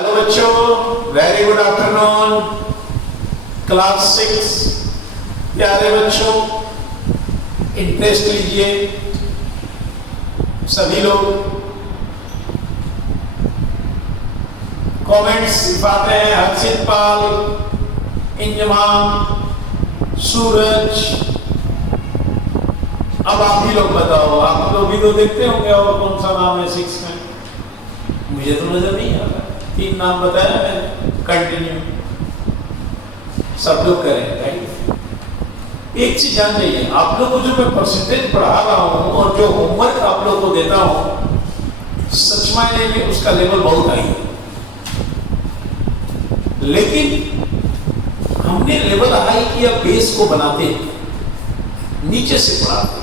Hello बच्चों, very good afternoon. Class 6 प्यारे बच्चों, इंटरेस्ट लीजिए सभी लोग। कमेंट्स पाते हैं हर्षित पाल, इंजमान, सूरज। अब आप ही लोग बताओ, आप लोग भी तो देखते होंगे और कौन सा नाम है 6 में? मुझे तो नजर नहीं आ रहा। 3 नाम बताया मैंने। कंटिन्यू सब लोग करें, राइट। एक चीज जान जाइए, आप लोग को जो मैं परसेंटेज पढ़ा रहा हूं और जो होमवर्क आप लोग को देता हूं, सच मायने में उसका लेवल बहुत हाई है। लेकिन हमने लेवल हाई किया बेस को बनाते, नीचे से पढ़ाते।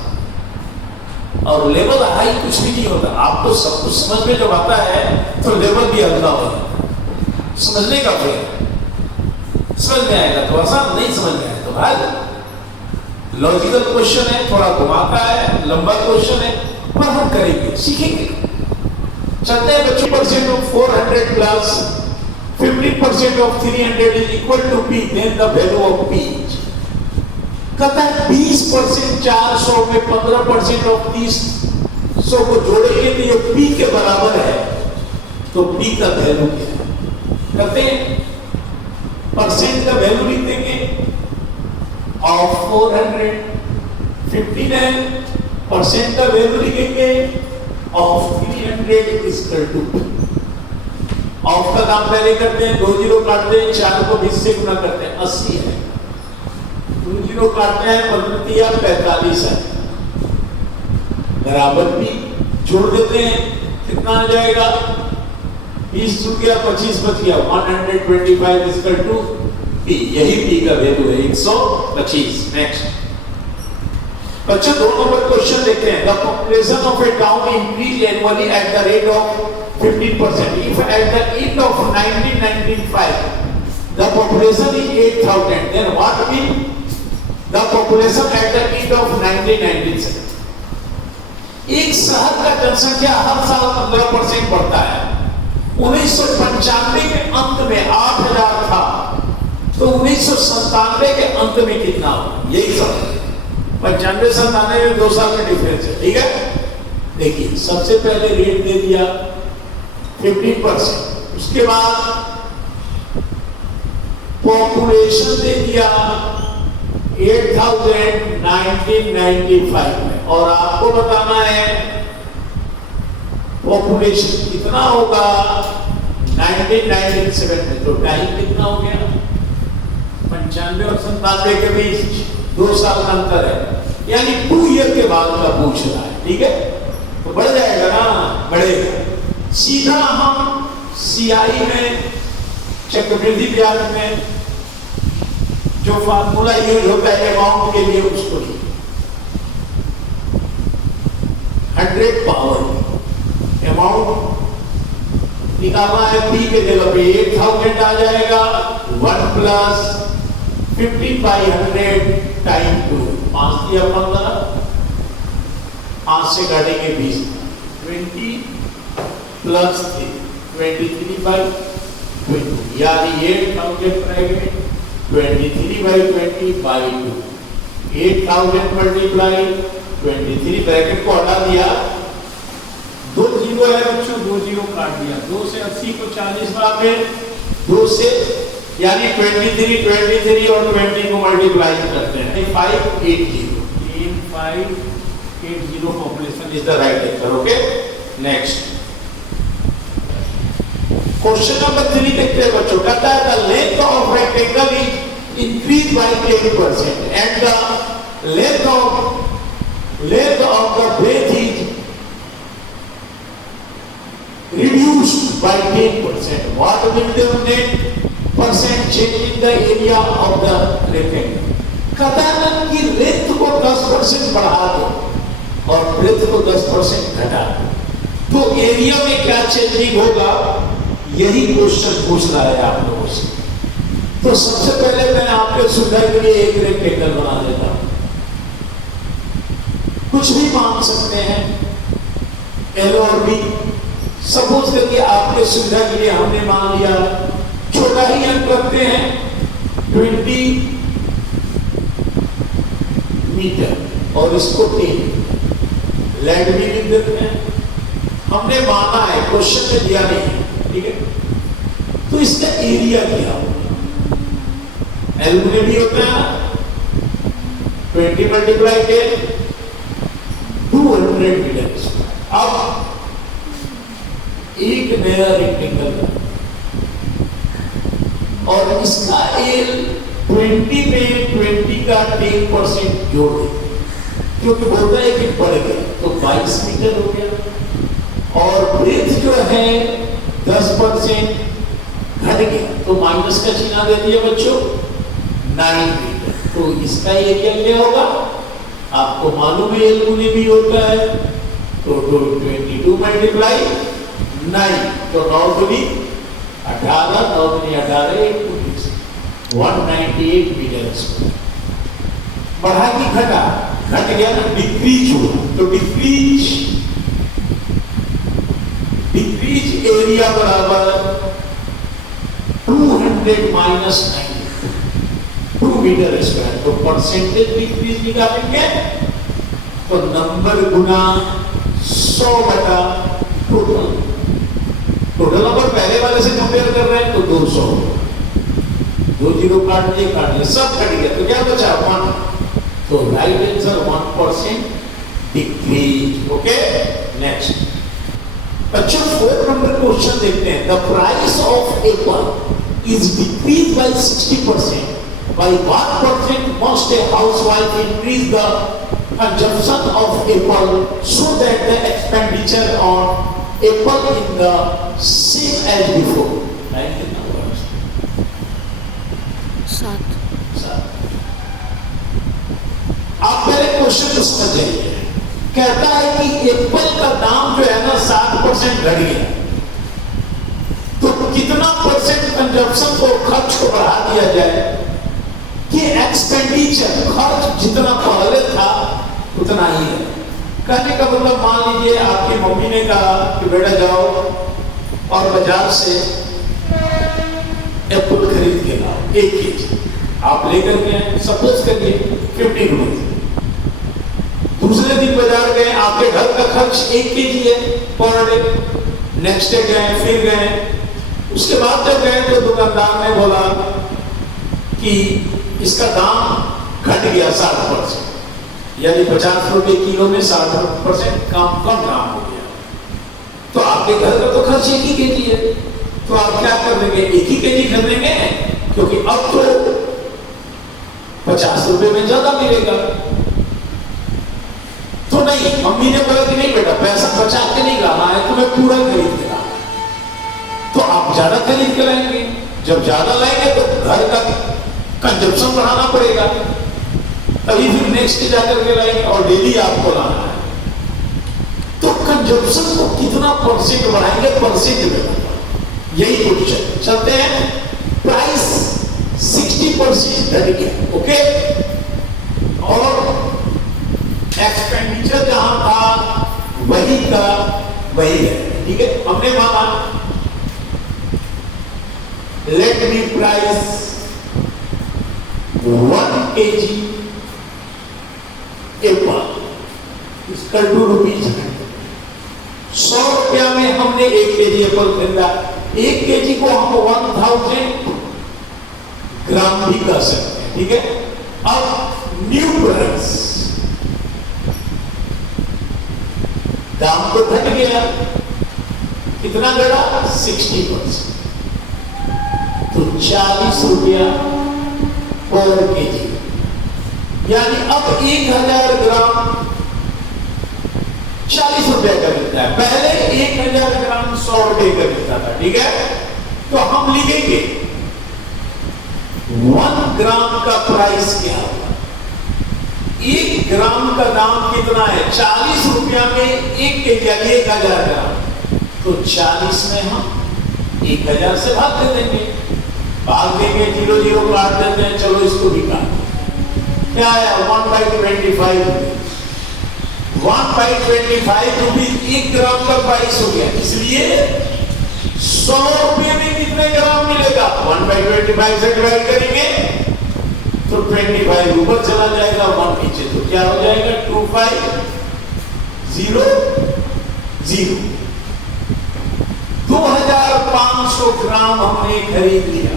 और लेवल हाई कुछ भी नहीं होता। आपको सब कुछ समझ में जब आता है तो लेवल भी हल्का हो जाता है। समझने का फिर समझ में आएगा तो आसान, नहीं समझ में आएगा तो भाई। लॉजिकल क्वेश्चन है, थोड़ा घुमाता है, लंबा क्वेश्चन है, पर हम करेंगे, सीखेंगे। चलते हैं बच्चों। Percent of 400 plus 50% of 300 is equal to P, then the value of P। कहता है 20% 400 में 15% ऑफ 300 को जोड़ेंगे तो ये P के बराबर है, तो P का वैल्यू क्या है? कहते हैं परसेंट का वैल्यू लिख देंगे ऑफ 400, 59% का वैल्यू लिखेंगे of 300 equal to P। Of का काम पहले करते हैं, 2 जीरो काटते हैं, 4 को 20 से गुना करते हैं, 80 है। 2 जीरो काटते हैं, 45 है, बराबर P। जोड़ देते हैं, कितना आ जाएगा? 20 छूट गया, 25 बच गया, 125 इक्वल टू P। यही P का वैल्यू है 125। नेक्स्ट बच्चों, 2 नंबर क्वेश्चन देखते हैं। The population of A town increase annually at the rate of 15%. If at the end of 1995 the population is 8,000, then what will the population at the end of 1997? एक शहर का जनसंख्या हर साल 15% बढ़ता है। 1995 के अंत में 8,000 था, तो 1997 के अंत में कितना हो? यही सब 95 97 में 2 साल का डिफरेंस है। ठीक है, देखिए सबसे पहले रेट दे दिया 15%, उसके बाद पॉपुलेशन दे दिया 8,000 1995 में, और आपको बताना है पॉपुलेशन कितना होगा 1997 में। तो टाइम कितना हो गया? 95 और 97 के बीच 2 साल का अंतर है, यानी 2 ईयर के बाद का पूछ रहा है। ठीक है, तो बढ़ जाएगा ना, बढ़ेगा। सीधा हम CI में, चक्रवृद्धि ब्याज में जो फार्मूला यूज होता है अमाउंट के लिए, उसको 100 पावर अमाउंट निकालना है। P के जगह पे 8,000 आ जाएगा, 1 प्लस 50/100 टाइम 2, 5 या 15, 5 से काटेंगे 20, 20 प्लस 23/20, यानी 8,000 ब्रैकेट 23/20/2, 8,000 मल्टीप्लाई 23 ब्रैकेट को हटा दिया। 2 जीरो है बच्चों, 2 जीरो काट दिया। 2 से 80 को 40 बार में 2 से, यानी 23 और 20 को मल्टीप्लाई करते हैं 3580। Population is the right answer. Okay, next question number 3 देखते हैं बच्चों। कहता है the length of rectangle is increase by 10% and the length of the breadth is reduced by 10%. What will the net percent change in the area of the rectangle? कहता है कि length को 10% बढ़ा दो और ब्रेथ को 10% घटा दो, तो एरिया में क्या चेंजिंग होगा? यही क्वेश्चन पूछ रहा है आप लोगों से। तो सबसे पहले मैं आपके सुविधा के लिए एक रेक्टेंगल बना देता हूं। कुछ भी मान सकते हैं, L और B। सपोज करके आपके सुविधा के लिए हमने मान लिया छोटा ही अंक रखते हैं 20 मीटर और इसको 10 लेड भी लिख देते हैं। हमने माना है, क्वेश्चन में दिया नहीं है, ठीक है। तो इसका एरिया क्या होगा? एल्यूमिनियम भी होता है 20 मल्टीप्लाई 10 200 मीटर। अब एक नया रेक्टेंगल और इसका एल 20 में 20 का 10% जोड़ दे, क्योंकि बोलता है कि बढ़ गया तो 22 मीटर हो गया और ब्रेथ जो है 10% घट गया तो माइनस का चिन्ह दे दिया बच्चों 9 मीटर। तो इसका एरिया क्या होगा? आपको मालूम है एल्यूमिनियम भी होता है तो 22 मल्टीप्लाई 9 तो 9 दूनी 18 9 दूनी 18 198 मीटर स्क्वायर। बढ़ा कि घटा? घट गया ना, डिक्रीज हुआ तो डिक्रीज एरिया बराबर 200 माइनस 2 मीटर स्क्वायर। तो परसेंटेज डिक्रीज निकालेंगे तो नंबर गुना 100 बटा टोटल नंबर पहले वाले से कंपेयर कर रहे हैं तो 200, 2 जीरो काट दिए सब कट गया तो क्या बचा 1। तो right answer 1% decrease. Okay next बच्चों 4 नंबर क्वेश्चन देखते हैं। The price of Apple is decrease by 60%। By what percent must a housewife increase the consumption of apple so that the expenditure on apple in the same as before? 19 numbers. 7। आप पहले question को समझ जाइए। कहता है कि Apple का दाम जो है ना 7% घट गया तो कितना परसेंट कंजप्शन को खर्च को बढ़ा दिया जाए कि एक्सपेंडिचर खर्च जितना पहले था उतना ही है। कहने का मतलब मान लीजिए आपकी मम्मी ने कहा कि बेटा जाओ और बाजार से एप्पल खरीद के लाओ 1 केजी। आप लेकर के सपोज करिए 50 रुपए। दूसरे दिन बाजार गए, आपके घर का खर्च 1 केजी है पर डे। नेक्स्ट डे गए, फिर गए, उसके बाद जब गए तो दुकानदार ने बोला कि इसका दाम घट गया 60%, यानी 50 रुपए किलो में 60% कम दाम हो गया। तो आपके घर का तो खर्च 1 ही केजी है तो आप क्या कर देंगे? 1 ही केजी खरीदेंगे क्योंकि अब तो 50 रुपए में ज्यादा मिलेगा। तो नहीं, मम्मी ने बोला कि नहीं बेटा पैसा बचा के नहीं लाना है, तुम्हें पूरा खरीद के लाना। तो आप ज्यादा खरीद के लाएंगे, जब ज्यादा लाएंगे तो घर का कंजप्शन बढ़ाना पड़ेगा, तभी फिर नेक्स्ट जाकर के लाएंगे और डेली आपको लाना है। तो कंजप्शन को कितना परसेंट बढ़ाएंगे? परसेंट में यही क्वेश्चन। चलते हैं। प्राइस 60% घट गया, ओके, और एक्सपेंडिचर जहां था वही का वही है, ठीक है। हमने माना let me price 1 kg Apple इसका 2 रुपीज है। 100 रुपया में हमने 1 केजी एप्पल खरीदा। 1 केजी को हम 1000 ग्राम भी कर सकते हैं, ठीक है। अब न्यू प्राइस, दाम तो घट गया, कितना घटा? 60%। तो 40 रुपया पर केजी, यानी अब 1000 ग्राम 40 रुपए का मिलता है। पहले 1000 ग्राम 100 रुपए का मिलता था, ठीक है। तो हम लिखेंगे 1 ग्राम का प्राइस क्या होगा? 1 ग्राम का दाम कितना है? 40 रुपया में 1 केजी, 1000 ग्राम। तो 40 में हम 1000 से भाग दे देंगे, भाग देंगे 0 0 काट देते हैं। चलो इसको भी काट, क्या आया? 1/25 1/25 रुपीज 1 ग्राम का प्राइस हो गया, इसलिए 100 रुपये में कितने ग्राम मिलेगा? 1/25 से डिवाइड करेंगे तो 25 ऊपर चला जाएगा, 1 नीचे, तो क्या हो जाएगा? 2500 2500 ग्राम हमने खरीद लिया।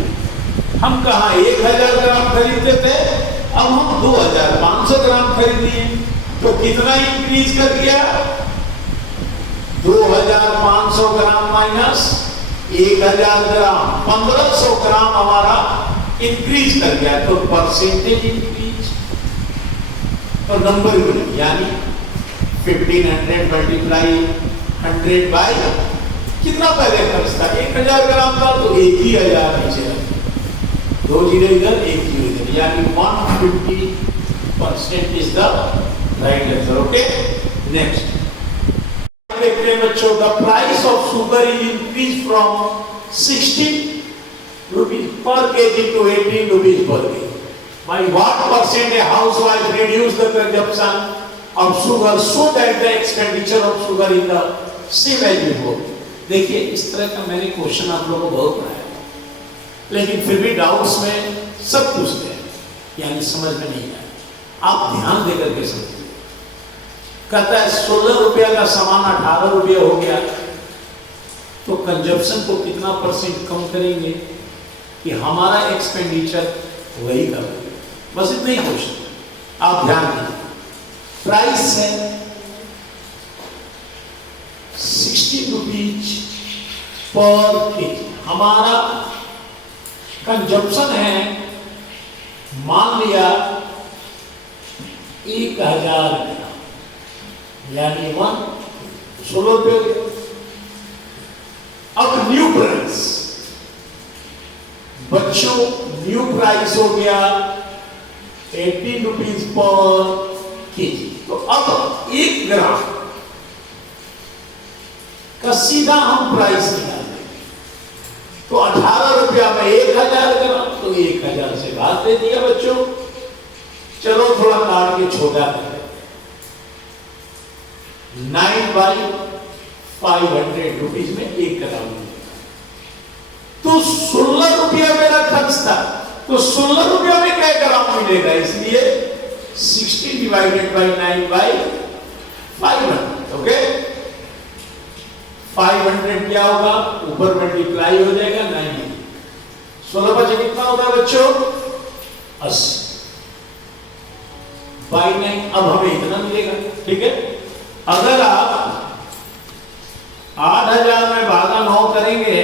हम कहा 1000 ग्राम खरीदते थे, अब हम 2500 ग्राम खरीद लिए, तो कितना इंक्रीज कर दिया? 2500 ग्राम माइनस 1000 ग्राम, 1500 ग्राम हमारा इंक्रीज कर गया, तो परसेंटेज इंक्रीज, तो नंबर बने, यानी 1500 मल्टीप्लाई 100 बाय कितना पहले खर्च था? 1000 ग्राम था, तो 1000 नीचे रख, 2 जीरो इधर 1 जीरो इधर, यानी 150% is the right answer. Okay, next देखते हैं बच्चों, the price of sugar is increase from 16 rupees per KG to 18 rupees per KG. By what percent a housewife reduce the consumption of sugar so that the expenditure of sugar in the same as before? देखिए, इस तरह का मैंने question आप लोगों को बहुत पढ़ाया, लेकिन फिर भी डाउट्स में सब पूछते हैं, यानी समझ में नहीं आया, आप ध्यान देकर के समझिए। कहता है 16 रुपया का सामान 18 रुपया हो गया, तो कंजप्शन को कितना परसेंट कम करेंगे कि हमारा एक्सपेंडिचर वही कर, बस इतना ही क्वेश्चन, आप ध्यान दीजिए। प्राइस है 16 रुपीज पर केजी, हमारा कंजप्शन है मान लिया 1000 ग्राम, यानी 16 रुपये। अब न्यू प्राइस बच्चों, न्यू प्राइस हो गया 18 रुपीज पर केजी, तो अब 1 ग्राम का सीधा हम प्राइस निकालेंगे, तो 18 रुपया में 1000 ग्राम, तो 1000 से बात दे दिया बच्चों। चलो थोड़ा काट के छोटा कर, 9/500 रुपीज में 1 ग्राम मिलेगा, तो 16 रुपया मेरा खर्च था, तो 16 रुपया में क्या ग्राम मिलेगा? इसलिए 60 डिवाइडेड बाई 9/500, ओके। 500 क्या होगा? ऊपर मल्टीप्लाई हो जाएगा 90, 16 बचे कितना होगा बच्चों? 80 बाई 9, अब हमें इतना मिलेगा, ठीक है। अगर आप 8000 में भागा 9 करेंगे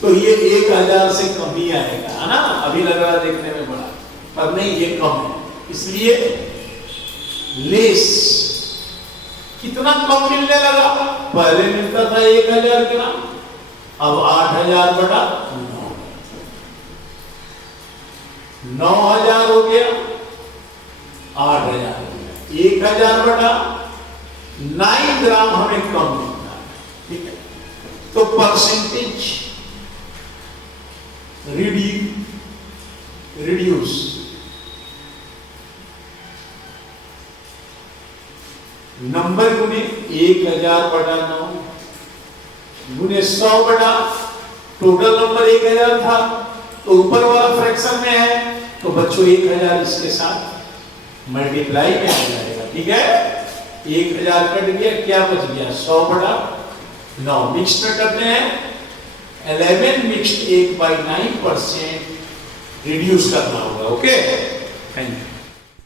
तो ये 1000 से कम ही आएगा, है ना? अभी लग रहा देखने में बड़ा, पर नहीं, ये कम है, इसलिए लेस। कितना कम मिलने लगा? पहले मिलता था 1000 ग्राम, अब 8000 बटा 9000 हो गया, 8000 हो गया, 1000 बटा 9 ग्राम हमें कम मिलता है, ठीक है। तो परसेंटेज रिड्यूस, नंबर गुने 1000 बटा 9 गुने 100 बटा, टोटल नंबर 1000 था, तो ऊपर वाला फ्रैक्शन में है, तो बच्चों 1000 इसके साथ मल्टीप्लाई में आ जाएगा, ठीक है। 1000 कट गया, क्या बच गया? 100 बटा 9, मिक्स में करते हैं 11 मिक्स्ड 1/9% रिड्यूस करना होगा, ओके। Thank you.